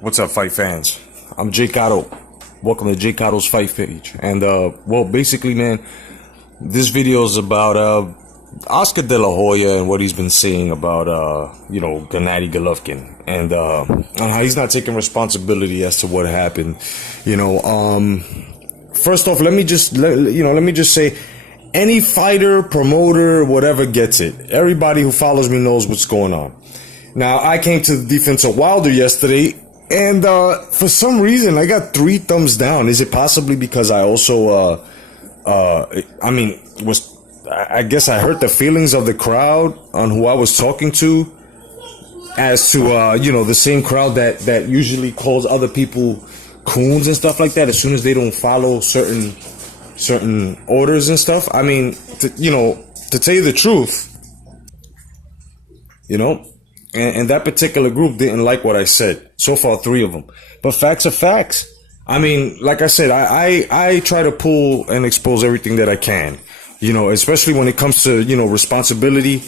What's up, fight fans? I'm J.COTTO. Welcome to J.COTTO's fight page. And, well, basically, man, this video is about, Oscar De La Hoya and what he's been saying about, Gennady Golovkin. And, how he's not taking responsibility as to what happened. First off, let me just say, any fighter, promoter, whatever gets it. Everybody who follows me knows what's going on. Now, I came to the defense of Wilder yesterday, and for some reason, I got 3 thumbs down. Is it possibly because I also, I guess I hurt the feelings of the crowd on who I was talking to, as to, the same crowd that usually calls other people coons and stuff like that as soon as they don't follow certain orders and stuff. I mean, to tell you the truth, and that particular group didn't like what I said. So far, 3 of them. But facts are facts. I mean, like I said, I try to pull and expose everything that I can, especially when it comes to, responsibility,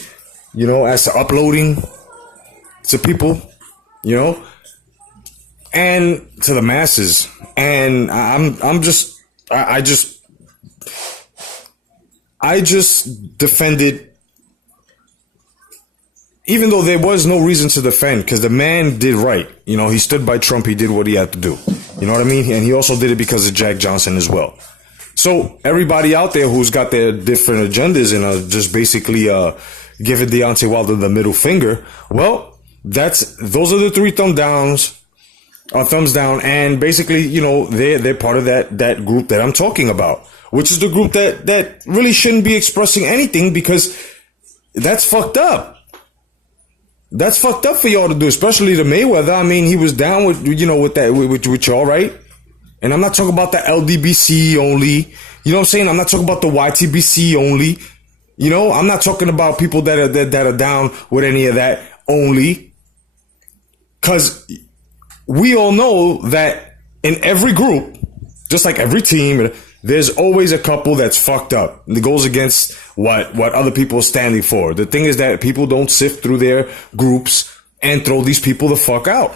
as to uploading to people, and to the masses. And I just defended, even though there was no reason to defend, because the man did right. He stood by Trump. He did what he had to do. You know what I mean? And he also did it because of Jack Johnson as well. So everybody out there who's got their different agendas and are just basically giving Deontay Wilder the middle finger, well, those are the 3 thumbs down. And basically, they're part of that group that I'm talking about, which is the group that really shouldn't be expressing anything, because that's fucked up. That's fucked up for y'all to do, especially the Mayweather. I mean, he was down with, with y'all, right? And I'm not talking about the LDBC only. You know what I'm saying? I'm not talking about the YTBC only. I'm not talking about people that are down with any of that only. Cause we all know that in every group, just like every team, there's always a couple that's fucked up. That goes against what other people are standing for. The thing is that people don't sift through their groups and throw these people the fuck out.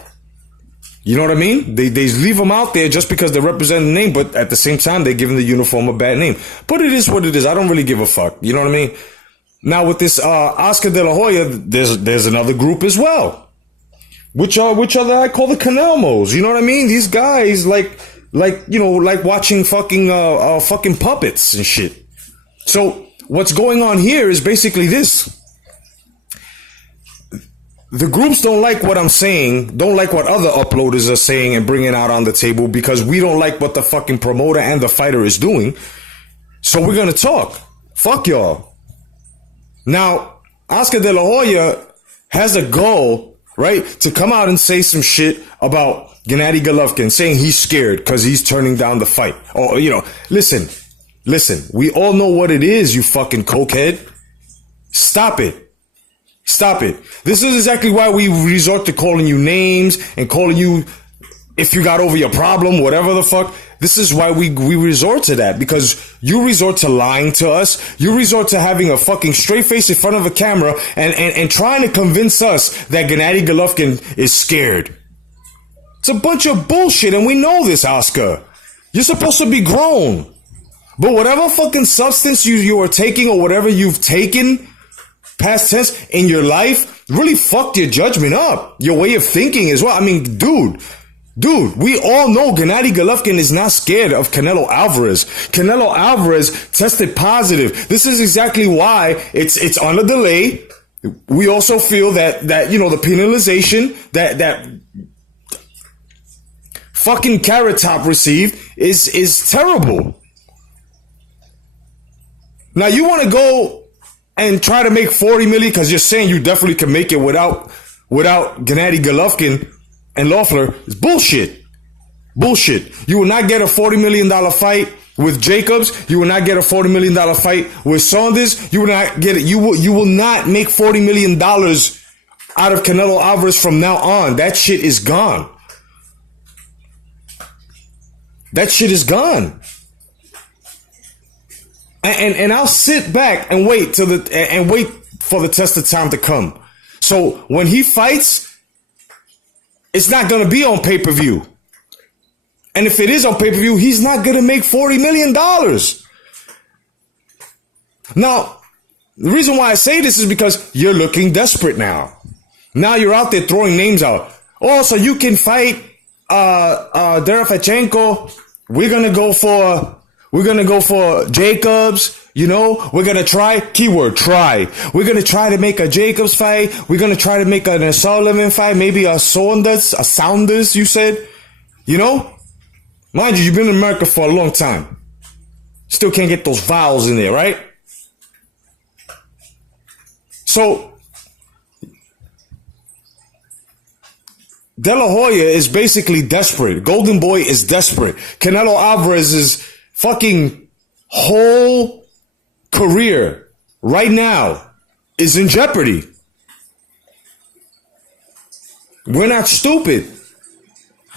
You know what I mean? They leave them out there just because they represent the name, but at the same time, they're giving the uniform a bad name. But it is what it is. I don't really give a fuck. You know what I mean? Now with this Oscar De La Hoya, there's another group as well, which are I call the Canelmos. You know what I mean? These guys like watching fucking puppets and shit. So what's going on here is basically this. The groups don't like what I'm saying, don't like what other uploaders are saying and bringing out on the table, because we don't like what the fucking promoter and the fighter is doing. So we're going to talk. Fuck y'all. Now, Oscar De La Hoya has a goal, right, to come out and say some shit about Gennady Golovkin, saying he's scared because he's turning down the fight. Or, listen, we all know what it is, you fucking cokehead. Stop it. This is exactly why we resort to calling you names and calling you, if you got over your problem, whatever the fuck. This is why we resort to that, because you resort to lying to us. You resort to having a fucking straight face in front of a camera and trying to convince us that Gennady Golovkin is scared. It's a bunch of bullshit, and we know this, Oscar. You're supposed to be grown. But whatever fucking substance you are taking, or whatever you've taken, past tense, in your life, really fucked your judgment up. Your way of thinking as well. I mean, dude, we all know Gennady Golovkin is not scared of Canelo Alvarez. Canelo Alvarez tested positive. This is exactly why it's on a delay. We also feel that the penalization that fucking Carrot Top received is terrible. Now you want to go and try to make 40 million because you're saying you definitely can make it without Gennady Golovkin and Loeffler. It's bullshit. You will not get a $40 million fight with Jacobs. You will not get a $40 million fight with Saunders. You will not get it. You will not make $40 million out of Canelo Alvarez from now on. That shit is gone. That shit is gone. And I'll sit back and wait for the test of time to come. So when he fights, it's not going to be on pay-per-view. And if it is on pay-per-view, he's not going to make $40 million. Now, the reason why I say this is because you're looking desperate now. Now you're out there throwing names out. Oh, so you can fight Derevchenko. We're gonna go for Jacobs. You know, we're gonna try. Keyword: try. We're gonna try to make a Jacobs fight. We're gonna try to make an OSullivan fight. Maybe a Saunders. You said. You know, mind you, you've been in America for a long time. Still can't get those vowels in there, right? So, De La Hoya is basically desperate. Golden Boy is desperate. Canelo Alvarez's fucking whole career right now is in jeopardy. We're not stupid.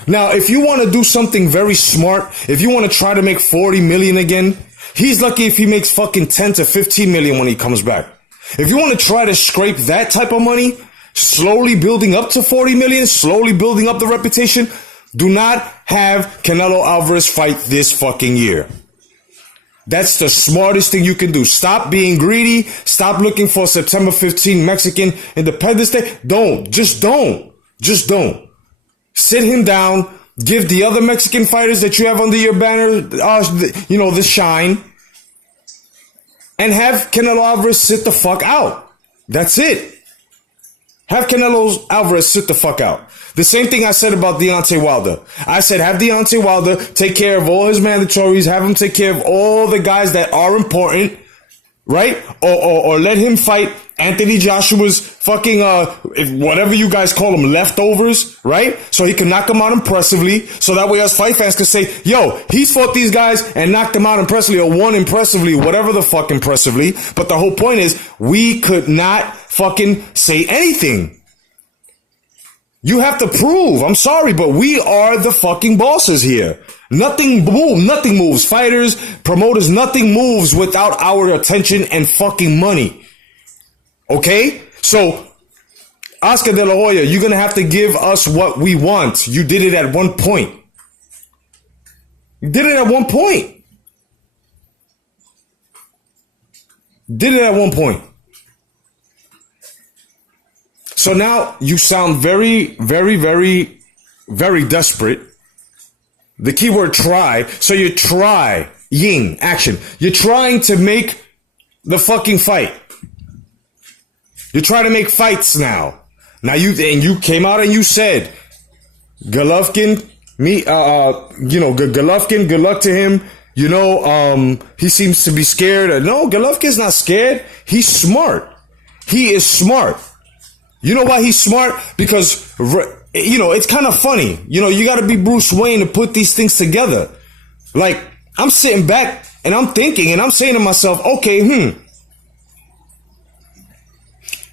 Now, if you want to do something very smart, if you want to try to make 40 million again, he's lucky if he makes fucking 10 to 15 million when he comes back. If you want to try to scrape that type of money, slowly building up to 40 million, slowly building up the reputation, do not have Canelo Alvarez fight this fucking year. That's the smartest thing you can do. Stop being greedy. Stop looking for September 15 Mexican Independence Day. Just don't. Sit him down. Give the other Mexican fighters that you have under your banner, the shine. And have Canelo Alvarez sit the fuck out. That's it. Have Canelo Alvarez sit the fuck out. The same thing I said about Deontay Wilder. I said have Deontay Wilder take care of all his mandatories. Have him take care of all the guys that are important. Right? Or let him fight Anthony Joshua's fucking, whatever you guys call them, leftovers, right? So he can knock them out impressively. So that way us fight fans can say, yo, he's fought these guys and knocked them out impressively or won impressively, whatever the fuck impressively. But the whole point is we could not fucking say anything. You have to prove. I'm sorry, but we are the fucking bosses here. Nothing moves. Fighters, promoters, nothing moves without our attention and fucking money. Okay? So, Oscar De La Hoya, you're going to have to give us what we want. You did it at one point. Did it at one point. So now you sound very, very, very, very desperate. The keyword try. So you're trying action. You're trying to make the fucking fight. You're trying to make fights now. Now you came out and you said, Golovkin, Golovkin, good luck to him. He seems to be scared. No, Golovkin's not scared. He's smart. He is smart. You know why he's smart? Because, it's kind of funny. You got to be Bruce Wayne to put these things together. Like, I'm sitting back and I'm thinking and I'm saying to myself, okay,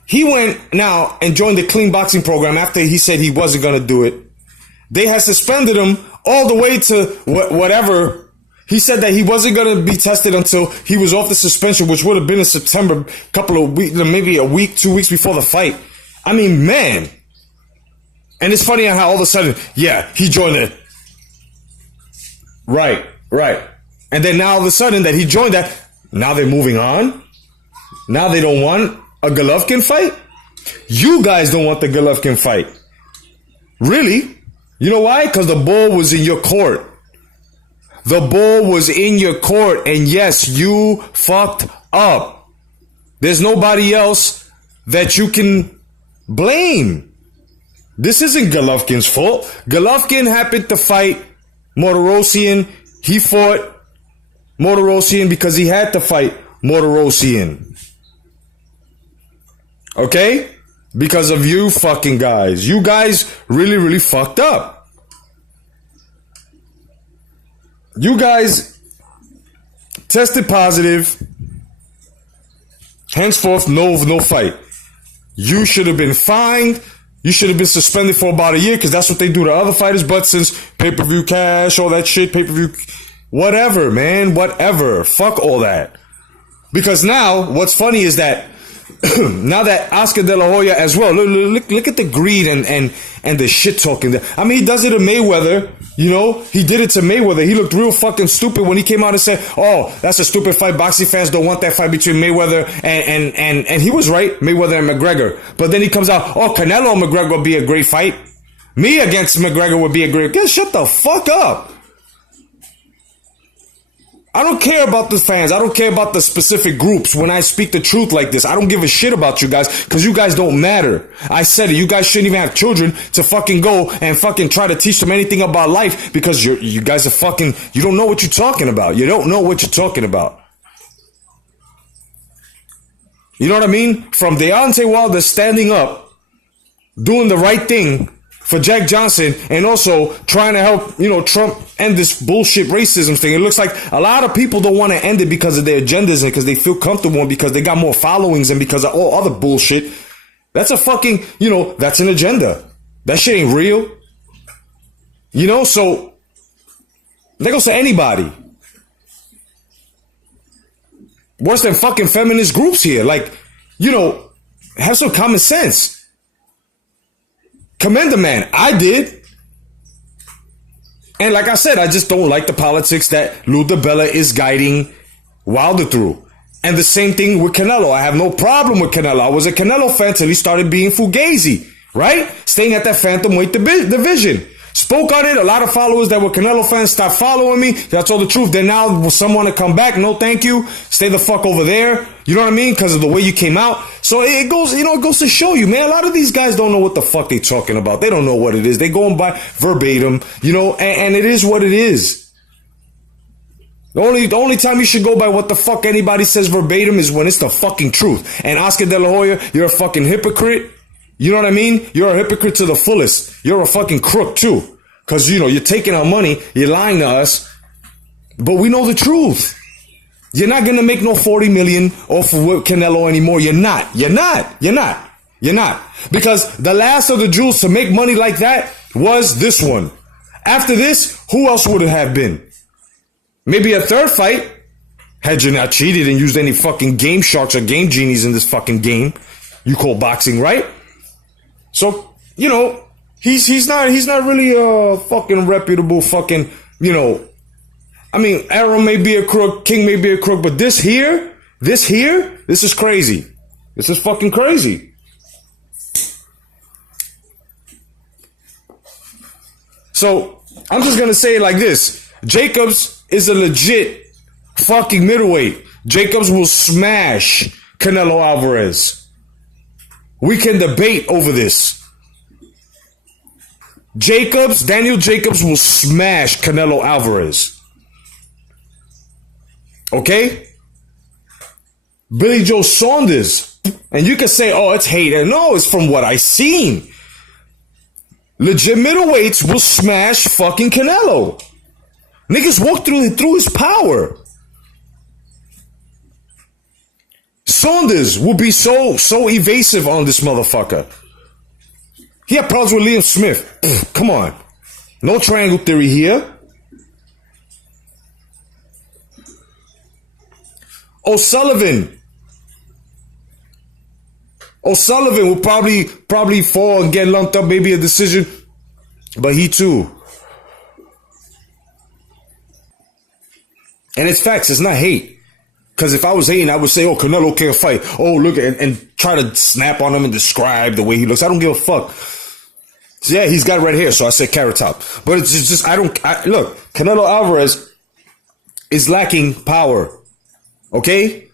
He went now and joined the clean boxing program after he said he wasn't going to do it. They had suspended him all the way to whatever. He said that he wasn't going to be tested until he was off the suspension, which would have been in September, couple of weeks, maybe a week, 2 weeks before the fight. I mean, man. And it's funny how all of a sudden, he joined it. Right. And then now all of a sudden that he joined that, now they're moving on. Now they don't want a Golovkin fight? You guys don't want the Golovkin fight. Really? You know why? Because the ball was in your court. The ball was in your court. And yes, you fucked up. There's nobody else that you can blame. This isn't Golovkin's fault. Golovkin happened to fight Martirosyan. He fought Martirosyan because he had to fight Martirosyan. Okay? Because of you fucking guys. You guys really, really fucked up. You guys tested positive. Henceforth, no fight. You should have been fined. You should have been suspended for about a year because that's what they do to other fighters. But since pay-per-view cash, all that shit, pay-per-view, whatever, man, whatever. Fuck all that. Because now, what's funny is that now that Oscar De La Hoya as well, look at the greed and the shit talking. I mean, he does it to Mayweather. You know, he did it to Mayweather. He looked real fucking stupid when he came out and said, "Oh, that's a stupid fight. Boxing fans don't want that fight between Mayweather and he was right, Mayweather and McGregor." But then he comes out, "Oh, Canelo and McGregor would be a great fight. Me against McGregor would be a great." Get shut the fuck up. I don't care about the fans. I don't care about the specific groups when I speak the truth like this. I don't give a shit about you guys because you guys don't matter. I said it. You guys shouldn't even have children to fucking go and fucking try to teach them anything about life because you guys are fucking, you don't know what you're talking about. You don't know what you're talking about. You know what I mean? From Deontay Wilder standing up, doing the right thing for Jack Johnson, and also trying to help, you know, Trump end this bullshit racism thing. It looks like a lot of people don't want to end it because of their agendas and because they feel comfortable and because they got more followings and because of all other bullshit. That's a fucking, you know, that's an agenda. That shit ain't real. You know, so that goes to anybody. Worse than fucking feminist groups here. Like, you know, have some common sense. Commend the man. I did. And like I said, I just don't like the politics that Lou DiBella is guiding Wilder through. And the same thing with Canelo. I have no problem with Canelo. I was a Canelo fan till he started being fugazi, right? Staying at that phantom-weight division. Spoke on it. A lot of followers that were Canelo fans stopped following me. That's all the truth. Then now some want to come back. No, thank you. Stay the fuck over there. You know what I mean? Because of the way you came out. So it goes, you know, it goes to show you, man. A lot of these guys don't know what the fuck they talking about. They don't know what it is. They going by verbatim, you know, and it is what it is. The only time you should go by what the fuck anybody says verbatim is when it's the fucking truth. And Oscar De La Hoya, you're a fucking hypocrite. You know what I mean? You're a hypocrite to the fullest. You're a fucking crook too. Cause you know, you're taking our money, you're lying to us, but we know the truth. You're not gonna make no 40 million off of Canelo anymore. You're not. Because the last of the jewels to make money like that was this one. After this, who else would it have been? Maybe a third fight, had you not cheated and used any fucking game sharks or game genies in this fucking game you call boxing, right? So, you know, he's not really a fucking reputable fucking, you know, I mean, Aaron may be a crook, King may be a crook, but this here, this is crazy. This is fucking crazy. So, I'm just gonna say it like this. Jacobs is a legit fucking middleweight. Jacobs will smash Canelo Alvarez. We can debate over this. Daniel Jacobs will smash Canelo Alvarez. Okay? Billy Joe Saunders. And you can say, oh, it's hate. No, it's from what I seen. Legit middleweights will smash fucking Canelo. Niggas walk through his power. Saunders will be so evasive on this motherfucker. He had problems with Liam Smith. Come on. No triangle theory here. OSullivan will probably fall and get lumped up, maybe a decision. But he too. And it's facts, it's not hate. Because if I was hating, I would say, oh, Canelo can't fight. Oh, look, and try to snap on him and describe the way he looks. I don't give a fuck. So yeah, he's got red hair, so I said carrot top. But it's just, look, Canelo Alvarez is lacking power. Okay?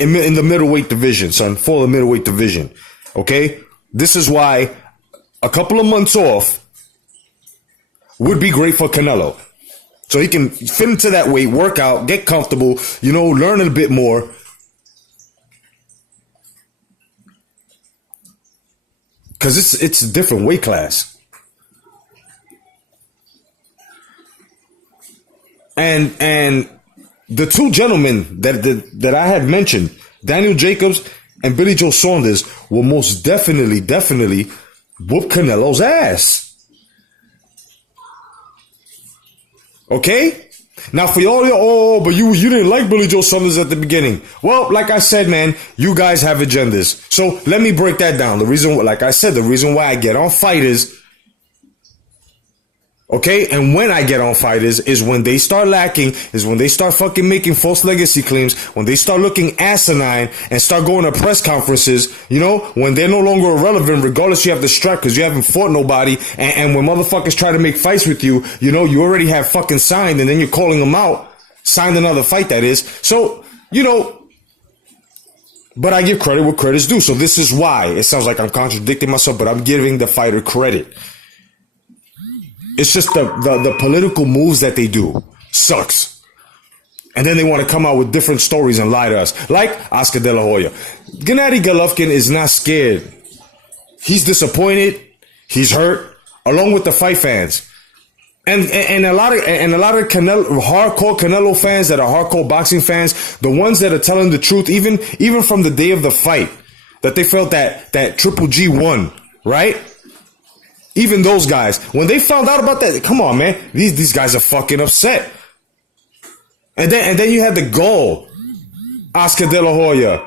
In the middleweight division, son. For the middleweight division. Okay? This is why a couple of months off would be great for Canelo. So he can fit into that weight, work out, get comfortable, you know, learn a bit more. Because it's a different weight class. And the two gentlemen that I had mentioned, Daniel Jacobs and Billy Joe Saunders, will most definitely whoop Canelo's ass. Okay? Now for y'all, but you didn't like Billy Joe Saunders at the beginning. Well, like I said, man, you guys have agendas. So let me break that down. The reason, like I said, the reason why I get on fighters, okay, and when I get on fighters is when they start lacking, is when they start fucking making false legacy claims, when they start looking asinine and start going to press conferences, you know, when they're no longer irrelevant, regardless you have the strike because you haven't fought nobody, and when motherfuckers try to make fights with you, you know, you already have fucking signed and then you're calling them out, signed another fight that is. So, you know, but I give credit where credit's due. So this is why it sounds like I'm contradicting myself, but I'm giving the fighter credit. It's just the political moves that they do sucks. And then they want to come out with different stories and lie to us. Like Oscar De La Hoya. Gennady Golovkin is not scared. He's disappointed. He's hurt, along with the fight fans. And a lot of Canelo, hardcore Canelo fans that are hardcore boxing fans, the ones that are telling the truth, even from the day of the fight, that they felt that Triple G won, right? Even those guys, when they found out about that, come on, man, these guys are fucking upset. And then you had the goal, Oscar De La Hoya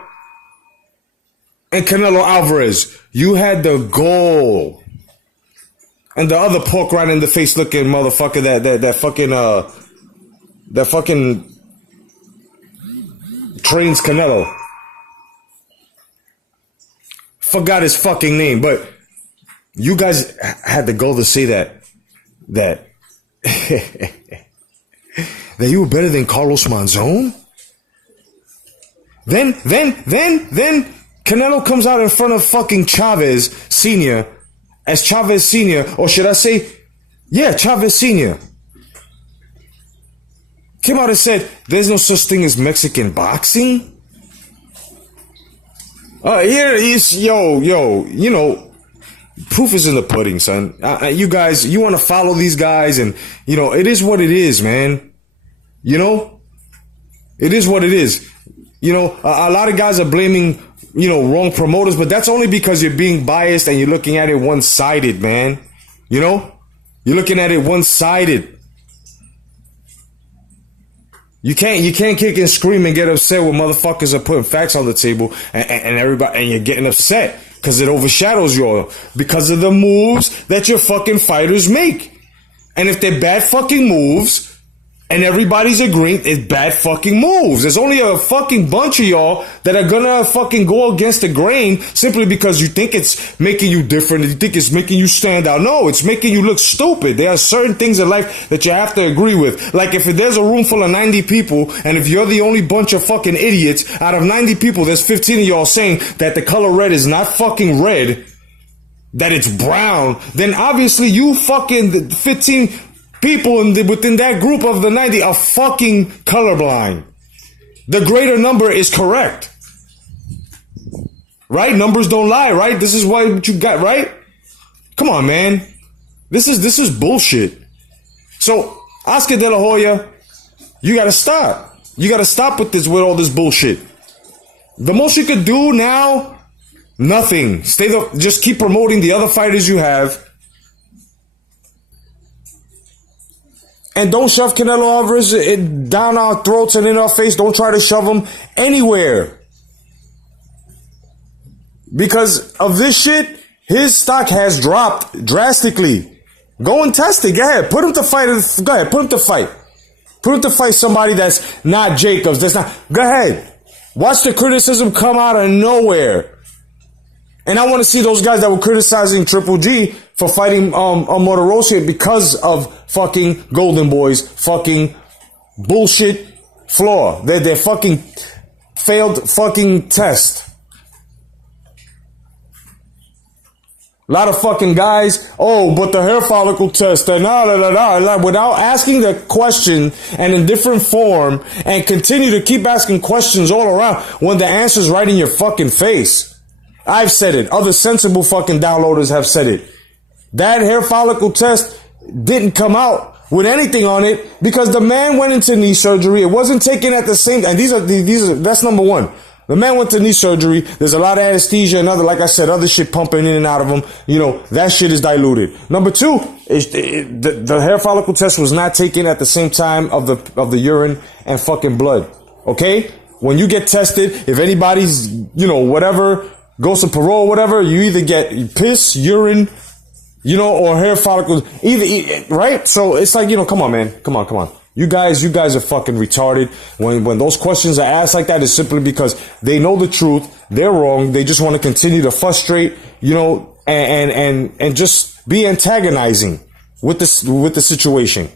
and Canelo Alvarez. You had the goal, and the other pork right in the face looking motherfucker that fucking trains Canelo. Forgot his fucking name, but. You guys had the goal to say that that you were better than Carlos Monzon. Then Canelo comes out in front of fucking Chavez Sr. as Chavez Sr. Or should I say, yeah, Chavez Sr. Came out and said, there's no such thing as Mexican boxing. Here is, you know, proof is in the pudding, son. You guys, you want to follow these guys, and, you know, it is what it is, man. You know? It is what it is. You know, a lot of guys are blaming, you know, wrong promoters, but that's only because you're being biased and you're looking at it one-sided, man. You know? You're looking at it one-sided. You can't kick and scream and get upset when motherfuckers are putting facts on the table and everybody, and you're getting upset. Because it overshadows you all. Because of the moves that your fucking fighters make. And if they're bad fucking moves, and everybody's agreeing it's bad fucking moves. There's only a fucking bunch of y'all that are gonna fucking go against the grain simply because you think it's making you different, you think it's making you stand out. No, it's making you look stupid. There are certain things in life that you have to agree with. Like if there's a room full of 90 people, and if you're the only bunch of fucking idiots, out of 90 people, there's 15 of y'all saying that the color red is not fucking red, that it's brown, then obviously you fucking 15 people within that group of the 90 are fucking colorblind. The greater number is correct. Right? Numbers don't lie, right? This is what you got, right? Come on, man. This is bullshit. So, Oscar De La Hoya, you gotta stop. You gotta stop with all this bullshit. The most you could do now, nothing. Just keep promoting the other fighters you have. And don't shove Canelo Alvarez down our throats and in our face. Don't try to shove him anywhere. Because of this shit, his stock has dropped drastically. Go and test it. Go ahead. Put him to fight. Go ahead. Put him to fight. Put him to fight somebody that's not Jacobs. That's not. Go ahead. Watch the criticism come out of nowhere. And I want to see those guys that were criticizing Triple G for fighting Motorosha because of fucking Golden Boy's fucking bullshit flaw. Their fucking failed fucking test. A lot of fucking guys, but the hair follicle test, without asking the question and in different form, and continue to keep asking questions all around when the answer's right in your fucking face. I've said it. Other sensible fucking downloaders have said it. That hair follicle test didn't come out with anything on it because the man went into knee surgery. It wasn't taken at the same, and that's number one. The man went to knee surgery. There's a lot of anesthesia and like I said, other shit pumping in and out of him. You know, that shit is diluted. Number two, the hair follicle test was not taken at the same time of the urine and fucking blood. Okay? When you get tested, if anybody's, you know, whatever, goes to parole, whatever, you either get piss, urine, you know, or hair follicles, right? So it's like, you know, come on, man. Come on. You guys are fucking retarded. When those questions are asked like that, it's simply because they know the truth. They're wrong. They just want to continue to frustrate, you know, and just be antagonizing with the situation.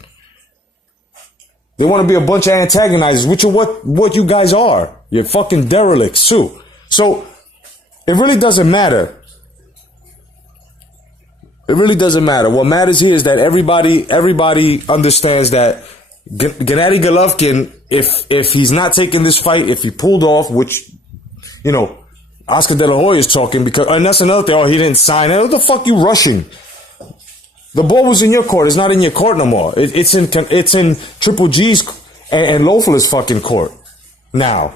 They want to be a bunch of antagonizers, which are what you guys are. You're fucking derelicts too. So it really doesn't matter. It really doesn't matter. What matters here is that everybody understands that Gennady Golovkin, if he's not taking this fight, if he pulled off, which, you know, Oscar De La Hoya is talking, because, and that's another thing, he didn't sign it. What the fuck you rushing? The ball was in your court. It's not in your court no more. It's in Triple G's and Loeffler's fucking court now.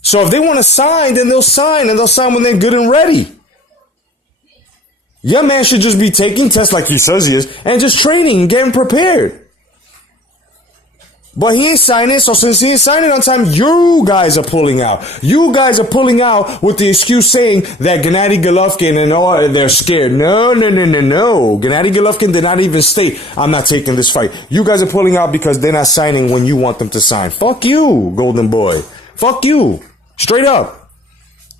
So if they want to sign, then they'll sign, and they'll sign when they're good and ready. Your man should just be taking tests like he says he is, and just training and getting prepared. But he ain't signing, so since he ain't signing on time, you guys are pulling out. You guys are pulling out with the excuse saying that Gennady Golovkin and all, they're scared. No. Gennady Golovkin did not even state, I'm not taking this fight. You guys are pulling out because they're not signing when you want them to sign. Fuck you, golden boy. Fuck you. Straight up.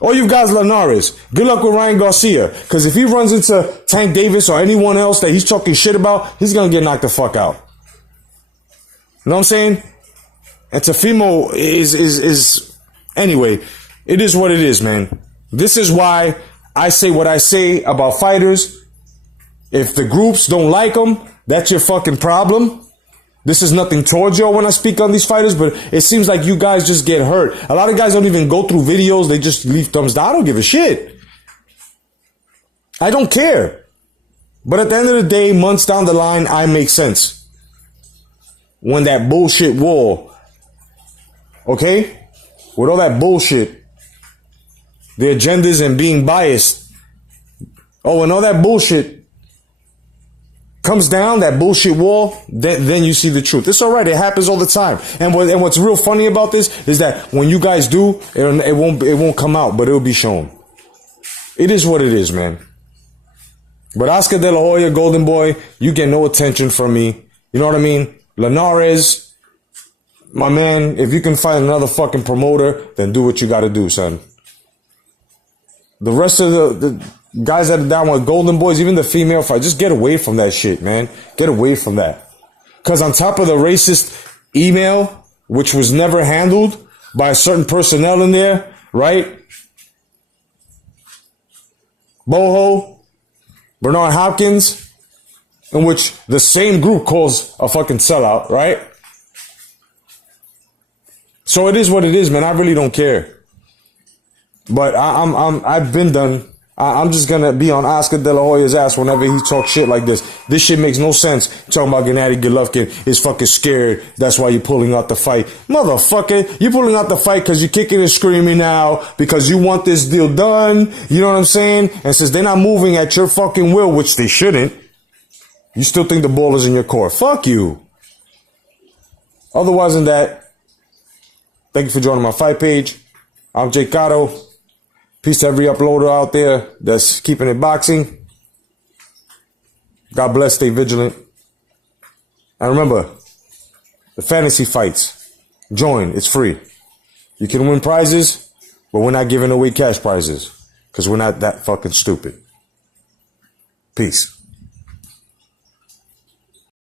All you guys, Linares. Good luck with Ryan Garcia. Because if he runs into Tank Davis or anyone else that he's talking shit about, he's going to get knocked the fuck out. You know what I'm saying? And Teofimo is anyway, it is what it is, man. This is why I say what I say about fighters. If the groups don't like them, that's your fucking problem. This is nothing towards y'all when I speak on these fighters, but it seems like you guys just get hurt. A lot of guys don't even go through videos. They just leave thumbs down. I don't give a shit. I don't care. But at the end of the day, months down the line, I make sense. When that bullshit war, okay? With all that bullshit, the agendas and being biased. Oh, when all that bullshit comes down, that bullshit wall, then you see the truth. It's all right. It happens all the time. And what's real funny about this is that when you guys do, it won't come out, but it'll be shown. It is what it is, man. But Oscar De La Hoya, golden boy, you get no attention from me. You know what I mean? Linares, my man, if you can find another fucking promoter, then do what you gotta do, son. The rest of the guys that are down with golden boys, even the female fight, just get away from that shit, man. Get away from that. Because on top of the racist email, which was never handled by a certain personnel in there, right? Boho, Bernard Hopkins, in which the same group calls a fucking sellout, right? So it is what it is, man. I really don't care. But I've been done. I'm just gonna be on Oscar De La Hoya's ass whenever he talks shit like this. This shit makes no sense. Talking about Gennady Golovkin is fucking scared. That's why you're pulling out the fight. Motherfucker, you're pulling out the fight because you're kicking and screaming now because you want this deal done. You know what I'm saying? And since they're not moving at your fucking will, which they shouldn't, you still think the ball is in your court. Fuck you. Otherwise than that, thank you for joining my fight page. I'm J.COTTO. Peace to every uploader out there that's keeping it boxing. God bless, stay vigilant. And remember, the fantasy fights. Join, it's free. You can win prizes, but we're not giving away cash prizes because we're not that fucking stupid. Peace.